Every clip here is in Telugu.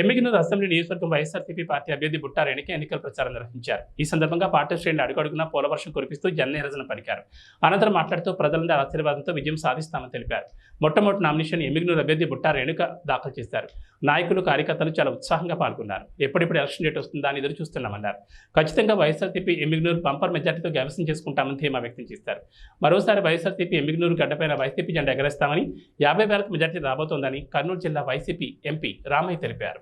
ఎమ్మిగినూరు అసెంబ్లీ నియోజకవర్గం వైఎస్ఆర్సీపీ పార్టీ అభ్యర్థి బుట్టారేణికి ఎన్నికల ప్రచారం నిర్వహించారు. ఈ సందర్భంగా పార్టీ శ్రేణులు అడుగడుగున పోలవర్షం కురిపిస్తూ జననిరసన పలికారు. అనంతరం మాట్లాడుతూ ప్రజలందరి ఆశీర్వాదంతో విజయం సాధిస్తామని తెలిపారు. మొట్టమొదటి నామినేషన్ ఎమ్మిగినూరు అభ్యర్థి బుట్టారేణుక దాఖలు చేశారు. నాయకులు కార్యకర్తలు చాలా ఉత్సాహంగా పాల్గొన్నారు. ఎప్పుడెప్పుడు ఎలక్షన్ డేట్ వస్తుందా అని ఎదురు చూస్తున్నామన్నారు. ఖచ్చితంగా వైఎస్ఆర్సీపీ ఎమ్మిగినూరు బంపర్ మెజార్టీతో కైవసం చేసుకుంటామని ధీమా వ్యక్తం చేశారు. మరోసారి వైఎస్ఆర్సీపీ ఎమ్మిగినూరు గడ్డపైన వైసీపీ జెండా ఎగరేస్తామని యాభై వేలకు మెజార్టీ రాబోతోందని కర్నూలు జిల్లా వైసీపీ ఎంపీ రామయ్య తెలిపారు.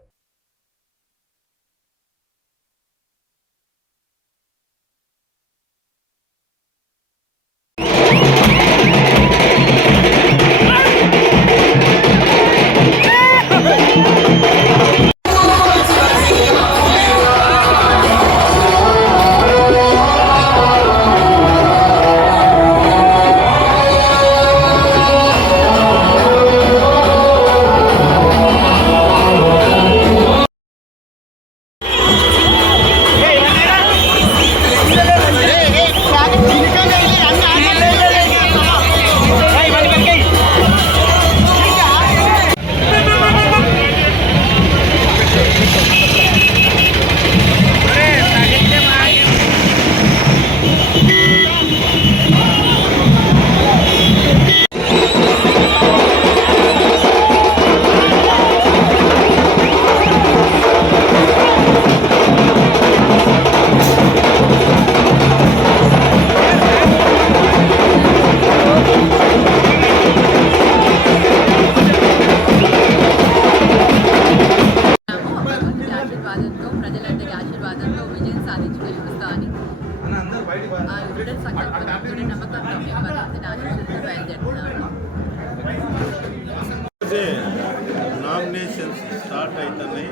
ఆ దృఢ నమ్మకంతో నామినేషన్స్ స్టార్ట్ అవుతున్నాయి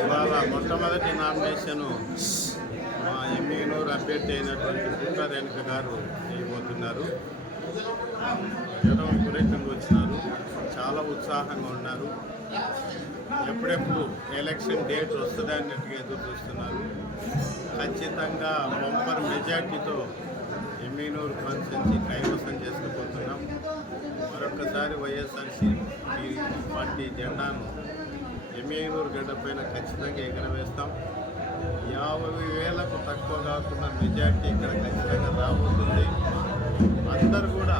ఇవాళ మొట్టమొదటి నామినేషను మా ఎమ్మెనూరు అభ్యర్థి అయినటువంటి పుట్ట రేణుక గారు చేయబోతున్నారు. చాలా ఉత్సాహంగా ఉన్నారు. ఎప్పుడెప్పుడు ఎలక్షన్ డేట్ వస్తుందా అన్నట్టుగా ఎదురు చూస్తున్నారు. ఖచ్చితంగా బంపర్ మెజార్టీతో ఎమ్మెనూరు కాన్స్టెన్సీ కైవసం చేసుకుపోతున్నాం. మరొకసారి వైఎస్ఆర్సీపీ పార్టీ జెండాను ఎమ్మెనూరు గడ్డ పైన ఖచ్చితంగా ఎగరవేస్తాం. యాభై వేలకు తక్కువ కాకుండా మెజార్టీ ఇక్కడ ఖచ్చితంగా రాబోతుంది. అందరు కూడా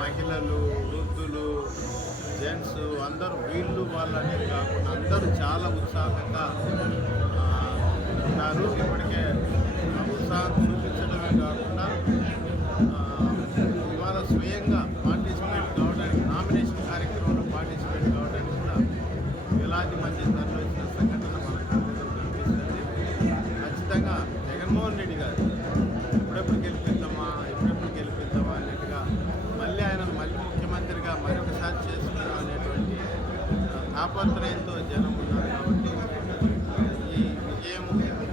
మహిళలు వృద్ధులు జెంట్స్ అందరూ వీళ్ళు వాళ్ళనే కాకుండా అందరూ చాలా ఉత్సాహంగా ఉన్నారు. ఇప్పటికే ఉత్సాహం చూపించడమే కాకుండా ఇవాళ స్వయంగా పార్టిసిపేట్ కావడానికి నామినేషన్ కార్యక్రమంలో పార్టిసిపేట్ కావడానికి కూడా ఇలాంటి మంచి ధరలు వచ్చిన సంఘటన మనకు కనిపిస్తుంది. ఖచ్చితంగా జగన్మోహన్ రెడ్డి గారు para. Y.